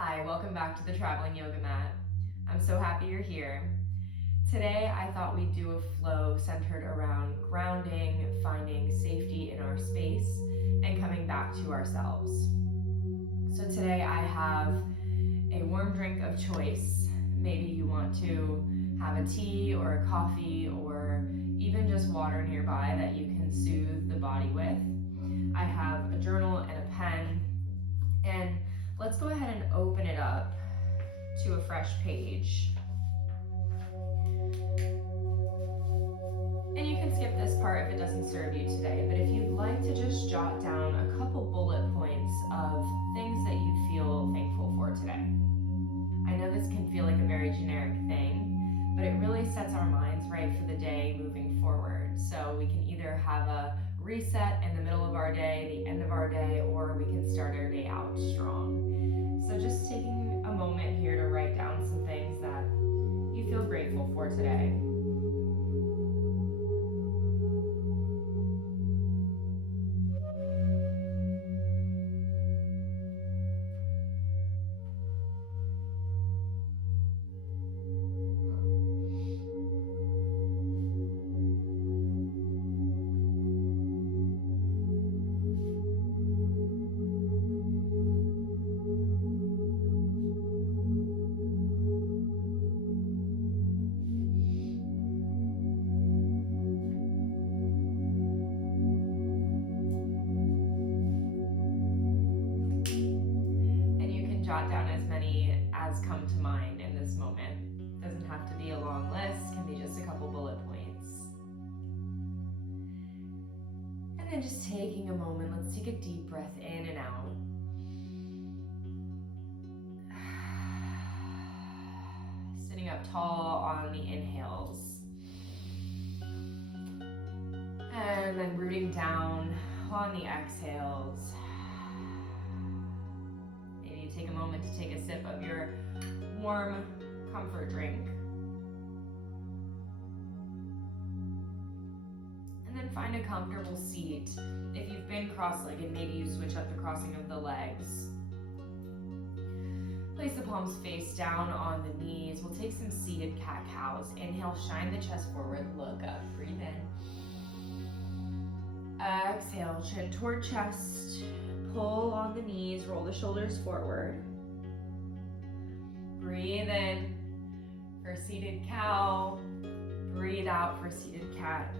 Hi, welcome back to the Traveling Yoga Mat. I'm so happy you're here. Today I thought we'd do a flow centered around grounding, finding safety in our space, and coming back to ourselves. So today I have a warm drink of choice. Maybe you want to have a tea or a coffee or even just water nearby that you can soothe the body with. I have a journal and a pen, and let's go ahead and open it up to a fresh page. And you can skip this part if it doesn't serve you today, but if you'd like to just jot down a couple bullet points of things that you feel thankful for today. I know this can feel like a very generic thing, but it really sets our minds right for the day moving forward. So we can either have a reset in the middle of our day, the end of our day, or we can start our day out strong. So just taking a moment here to write down some things that you feel grateful for today. Jot down as many as come to mind in this moment. Doesn't have to be a long list, can be just a couple bullet points. And then just taking a moment, let's take a deep breath in and out. Sitting up tall on the inhales. And then rooting down on the exhales. Take a moment to take a sip of your warm comfort drink. And then find a comfortable seat. If you've been cross-legged, maybe you switch up the crossing of the legs. Place the palms face down on the knees. We'll take some seated cat-cows. Inhale, shine the chest forward, look up, breathe in. Exhale, chin toward chest. Pull on the knees, roll the shoulders forward. Breathe in for seated cow. Breathe out for seated cat.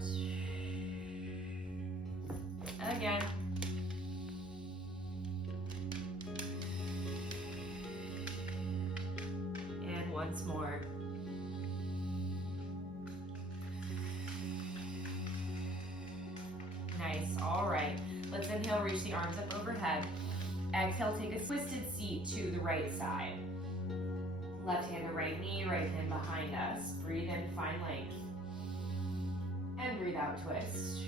Again. And once more. Nice, all right. Let's inhale, reach the arms up overhead. Exhale, take a twisted seat to the right side. Left hand to right knee, right hand behind us. Breathe in, find length. And breathe out, twist.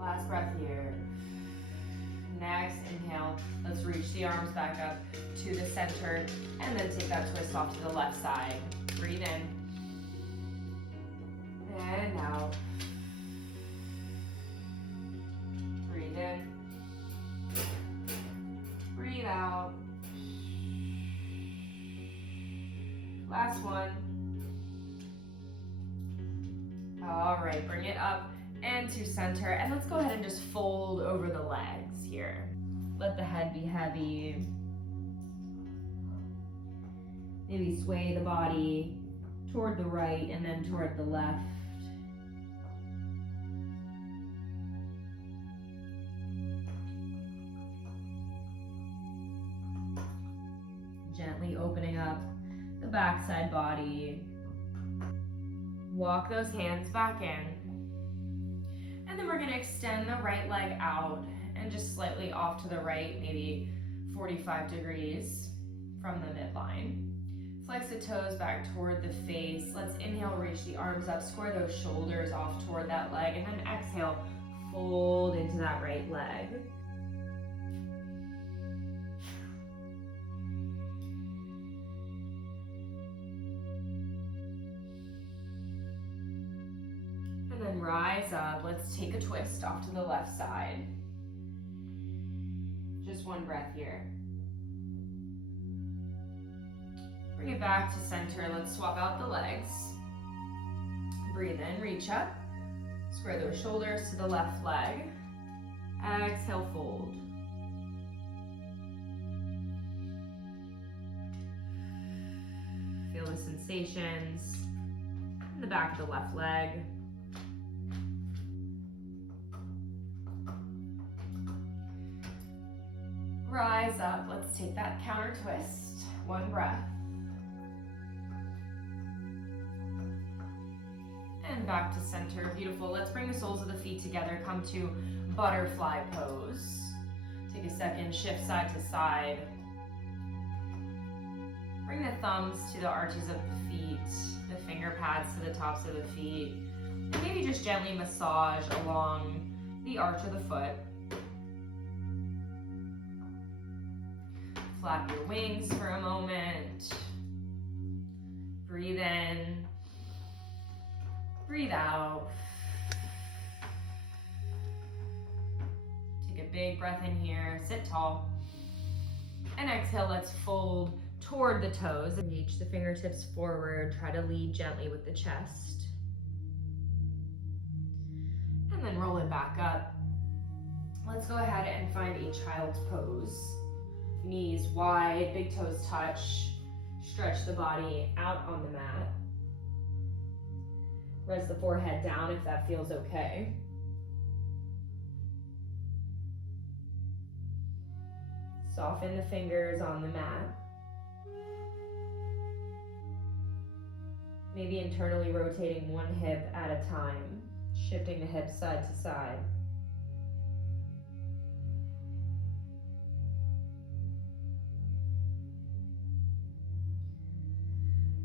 Last breath here. Next, inhale, let's reach the arms back up to the center and then take that twist off to the left side. Breathe in and out. Breathe in, breathe out. Last one. All right, bring it up and to center, and let's go ahead and just fold over the legs here. Let the head be heavy. Maybe sway the body toward the right and then toward the left. Gently opening up the backside body. Walk those hands back in. And then we're going to extend the right leg out and just slightly off to the right, maybe 45 degrees from the midline. Flex the toes back toward the face. Let's inhale, reach the arms up, square those shoulders off toward that leg, and then exhale, fold into that right leg. then rise up. Let's take a twist off to the left side. Just one breath here. Bring it back to center. Let's swap out the legs. Breathe in, reach up. Square those shoulders to the left leg. Exhale, fold. Feel the sensations in the back of the left leg. Rise up. Let's take that counter twist. One breath. And back to center. Beautiful. Let's bring the soles of the feet together. Come to butterfly pose. Take a second, shift side to side. Bring the thumbs to the arches of the feet, the finger pads to the tops of the feet, and maybe just gently massage along the arch of the foot. Flap your wings for a moment. Breathe in, breathe out. Take a big breath in here, sit tall. And exhale, let's fold toward the toes. Reach the fingertips forward, try to lead gently with the chest. And then roll it back up. Let's go ahead and find a child's pose. Knees wide, big toes touch. Stretch the body out on the mat. Rest the forehead down if that feels okay. Soften the fingers on the mat. Maybe internally rotating one hip at a time, shifting the hips side to side.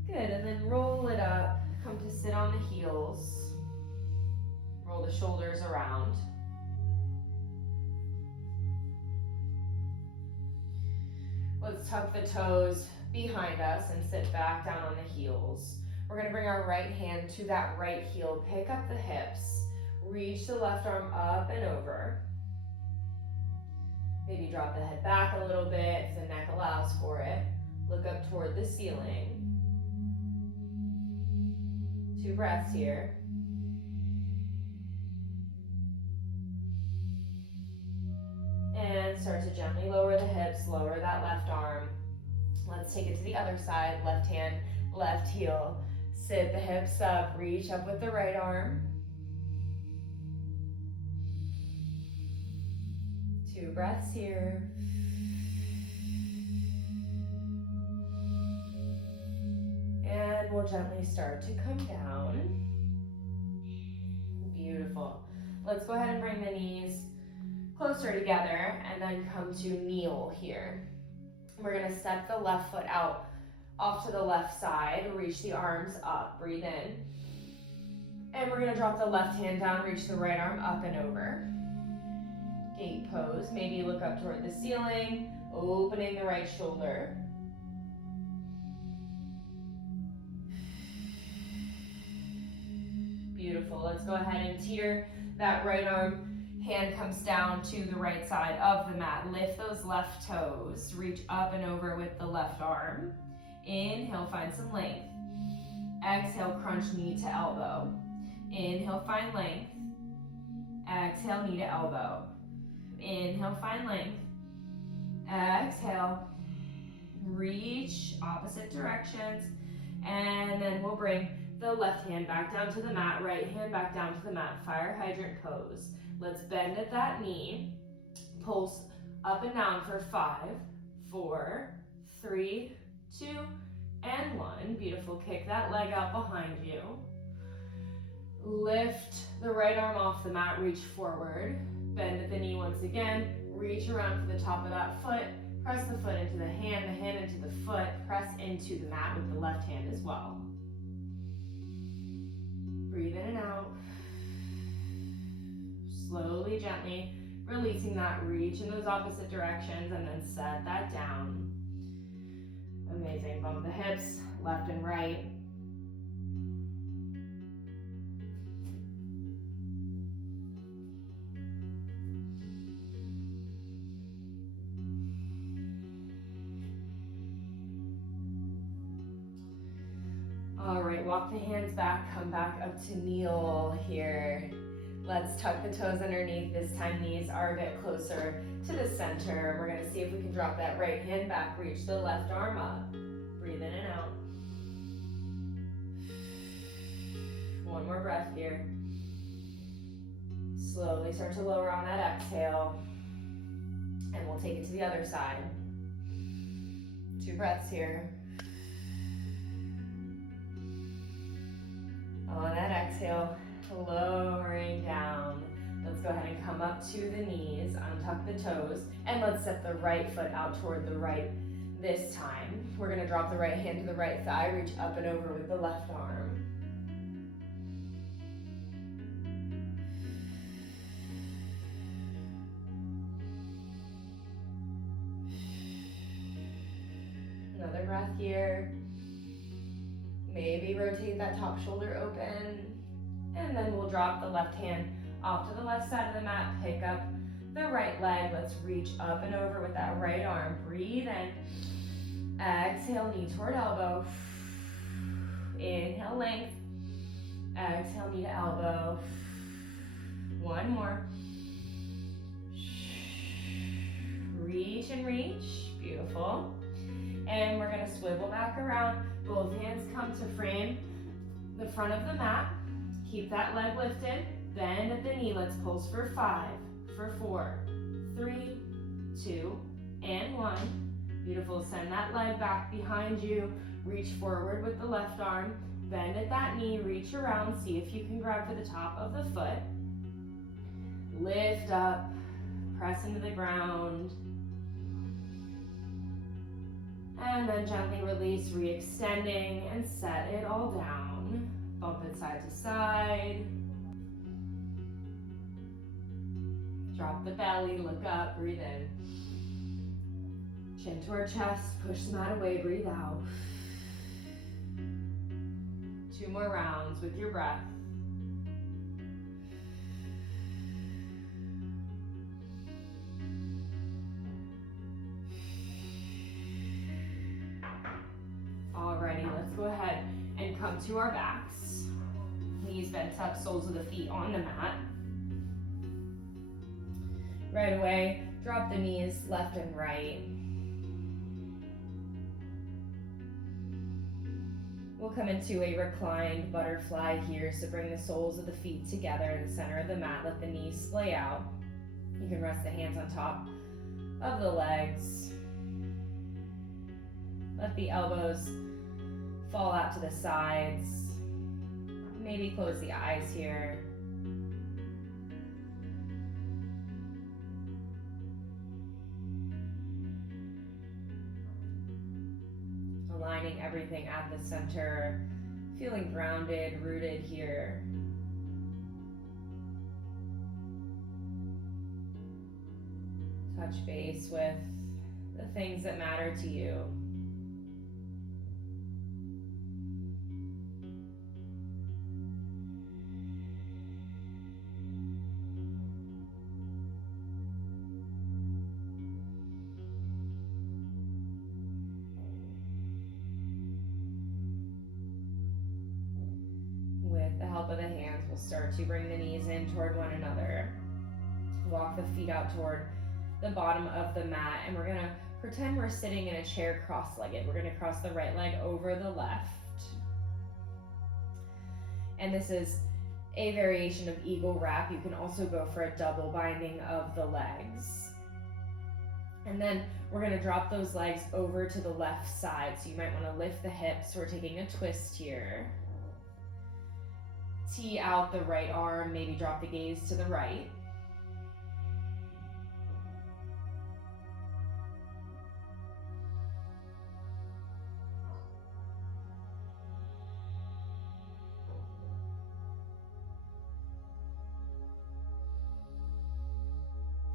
Good, and then roll it up. Come to sit on the heels. Roll the shoulders around. Let's tuck the toes behind us and sit back down on the heels. We're gonna bring our right hand to that right heel, pick up the hips, reach the left arm up and over. Maybe drop the head back a little bit if the neck allows for it. Look up toward the ceiling. 2 breaths here. And start to gently lower the hips, lower that left arm. Let's take it to the other side, left hand, left heel. Sit the hips up, reach up with the right arm. 2 breaths here. And we'll gently start to come down. Beautiful. Let's go ahead and bring the knees closer together and then come to kneel here. We're gonna step the left foot out off to the left side, reach the arms up, breathe in. And we're gonna drop the left hand down, reach the right arm up and over. Gate pose, maybe look up toward the ceiling, opening the right shoulder. Beautiful, let's go ahead and teeter that right arm. Hand comes down to the right side of the mat. Lift those left toes. Reach up and over with the left arm. Inhale, find some length. Exhale, crunch knee to elbow. Inhale, find length. Exhale, knee to elbow. Inhale, find length. Exhale, reach opposite directions. And then we'll bring the left hand back down to the mat, right hand back down to the mat, fire hydrant pose. Let's bend at that knee, pulse up and down for 5, 4, 3, 2, and 1. Beautiful, kick that leg out behind you. Lift the right arm off the mat, reach forward, bend at the knee once again, reach around to the top of that foot, press the foot into the hand into the foot, press into the mat with the left hand as well. Breathe in and out. Slowly, gently releasing that, reach in those opposite directions and then set that down. Amazing, bump the hips, left and right. All right, walk the hands back, come back up to kneel here. Let's tuck the toes underneath. This time knees are a bit closer to the center. We're gonna see if we can drop that right hand back, reach the left arm up. Breathe in and out. One more breath here. Slowly start to lower on that exhale. And we'll take it to the other side. 2 breaths here. On that exhale, lowering down. Let's go ahead and come up to the knees, untuck the toes, and let's step the right foot out toward the right this time. We're gonna drop the right hand to the right thigh, reach up and over with the left arm. Another breath here. Maybe rotate that top shoulder open. And then we'll drop the left hand off to the left side of the mat. Pick up the right leg. Let's reach up and over with that right arm. Breathe in. Exhale, knee toward elbow. Inhale, length. Exhale, knee to elbow. One more. Reach and reach. Beautiful. And we're gonna swivel back around. Both hands come to frame the front of the mat. Keep that leg lifted. Bend at the knee. Let's pulse for 5, for 4, 3, 2, and 1. Beautiful. Send that leg back behind you. Reach forward with the left arm. Bend at that knee. Reach around. See if you can grab for the top of the foot. Lift up. Press into the ground. And then gently release, re-extending, and set it all down. Bump it side to side. Drop the belly, look up, breathe in. Chin to our chest, push the mat away, breathe out. 2 more rounds with your breath. Alrighty, let's go ahead and come to our backs. Knees bent up, soles of the feet on the mat. Right away, drop the knees left and right. We'll come into a reclined butterfly here, so bring the soles of the feet together in the center of the mat. Let the knees splay out. You can rest the hands on top of the legs. Let the elbows fall out to the sides. Maybe close the eyes here. Aligning everything at the center, feeling grounded, rooted here. Touch base with the things that matter to you. Of the hands, we'll start to bring the knees in toward one another. Walk the feet out toward the bottom of the mat, and we're gonna pretend we're sitting in a chair cross-legged. We're gonna cross the right leg over the left. And this is a variation of eagle wrap. You can also go for a double binding of the legs. And then we're gonna drop those legs over to the left side. So you might wanna lift the hips. We're taking a twist here. Tee out the right arm, maybe drop the gaze to the right.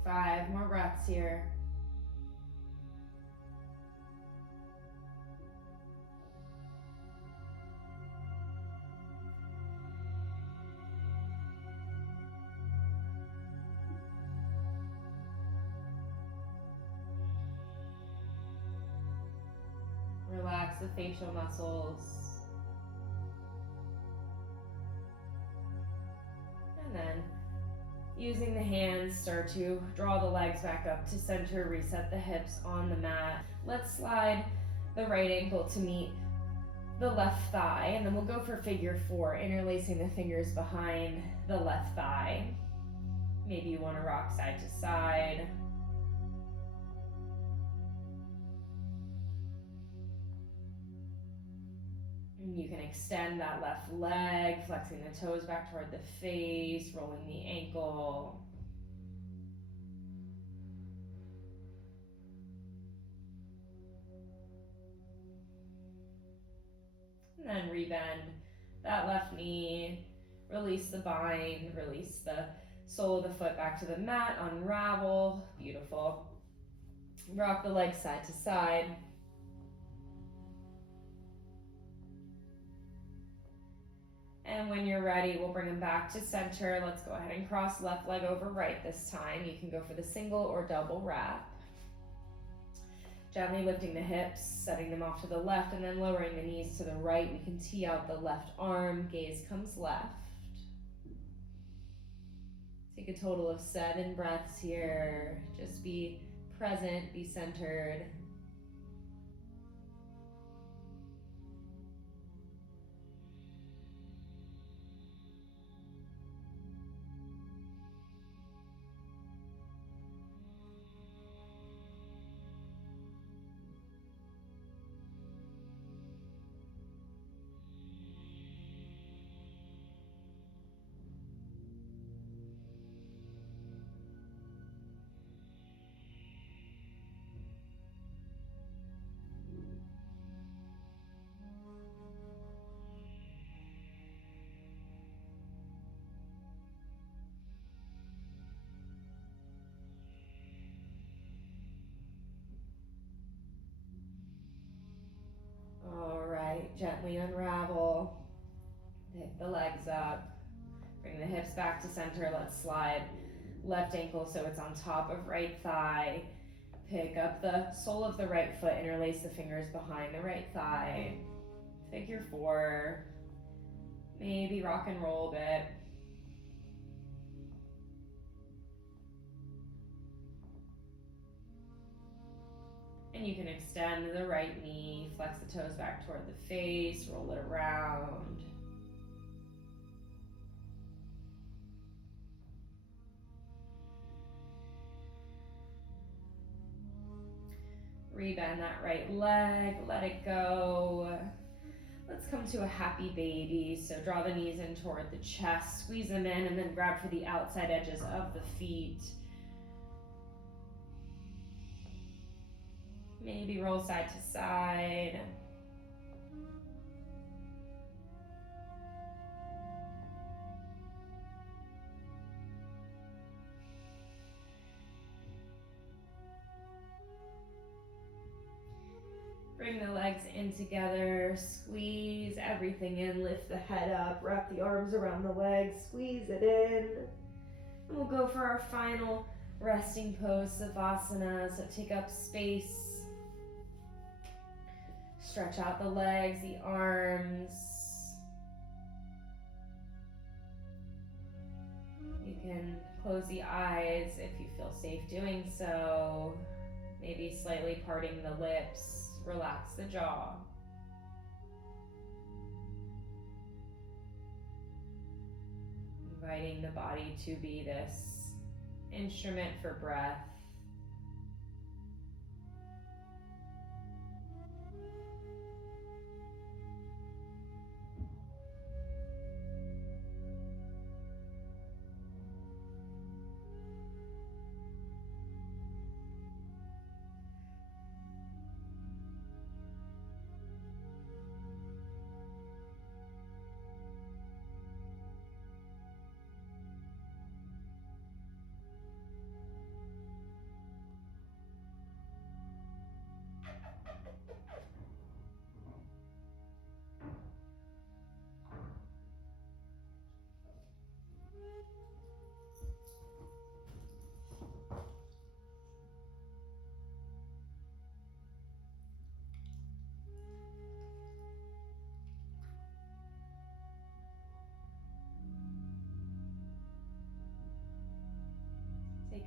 Five more breaths here. Relax the facial muscles. Using the hands, start to draw the legs back up to center, reset the hips on the mat. Let's slide the right ankle to meet the left thigh, and then we'll go for figure four, interlacing the fingers behind the left thigh. Maybe you want to rock side to side. And you can extend that left leg, flexing the toes back toward the face, rolling the ankle. And then rebend that left knee, release the bind, release the sole of the foot back to the mat, unravel, beautiful. Rock the legs side to side. And when you're ready, we'll bring them back to center. Let's go ahead and cross left leg over right this time. You can go for the single or double wrap. Gently lifting the hips, setting them off to the left, and then lowering the knees to the right. We can tee out the left arm, gaze comes left. Take a total of 7 breaths here. Just be present, be centered. All right, gently unravel. Pick the legs up. Bring the hips back to center. Let's slide left ankle so it's on top of right thigh. Pick up the sole of the right foot, interlace the fingers behind the right thigh. Figure four. Maybe rock and roll a bit. And you can extend the right knee, flex the toes back toward the face, roll it around. Rebend that right leg, let it go. Let's come to a happy baby. So draw the knees in toward the chest, squeeze them in, and then grab for the outside edges of the feet. Maybe roll side to side. Bring the legs in together, squeeze everything in, lift the head up, wrap the arms around the legs, squeeze it in. And we'll go for our final resting pose, Savasana. So take up space. Stretch out the legs, the arms. You can close the eyes if you feel safe doing so. Maybe slightly parting the lips, relax the jaw. Inviting the body to be this instrument for breath.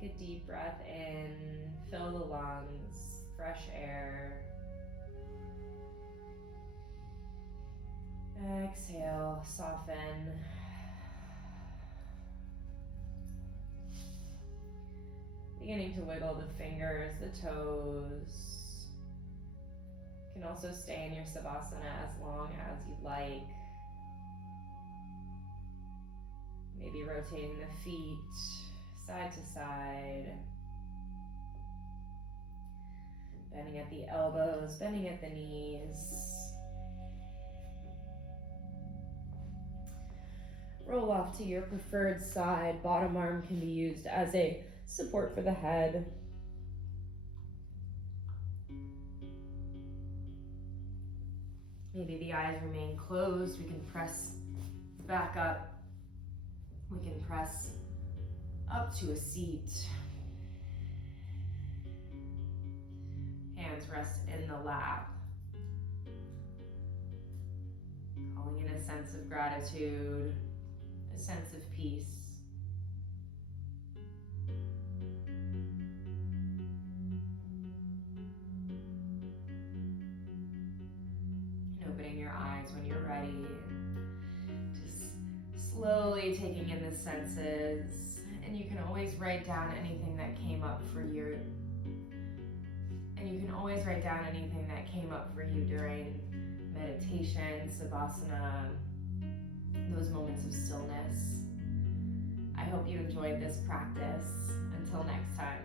a deep breath in, fill the lungs, fresh air. Exhale, soften. Beginning to wiggle the fingers, the toes. You can also stay in your Savasana as long as you'd like. Maybe rotating the feet side to side. Bending at the elbows, bending at the knees. Roll off to your preferred side. Bottom arm can be used as a support for the head. Maybe the eyes remain closed. We can press back up. We can press up to a seat. Hands rest in the lap. Calling in a sense of gratitude, a sense of peace. And opening your eyes when you're ready. Just slowly taking in the senses. And you can always write down anything that came up for you. During meditation, Savasana, those moments of stillness. I hope you enjoyed this practice. Until next time.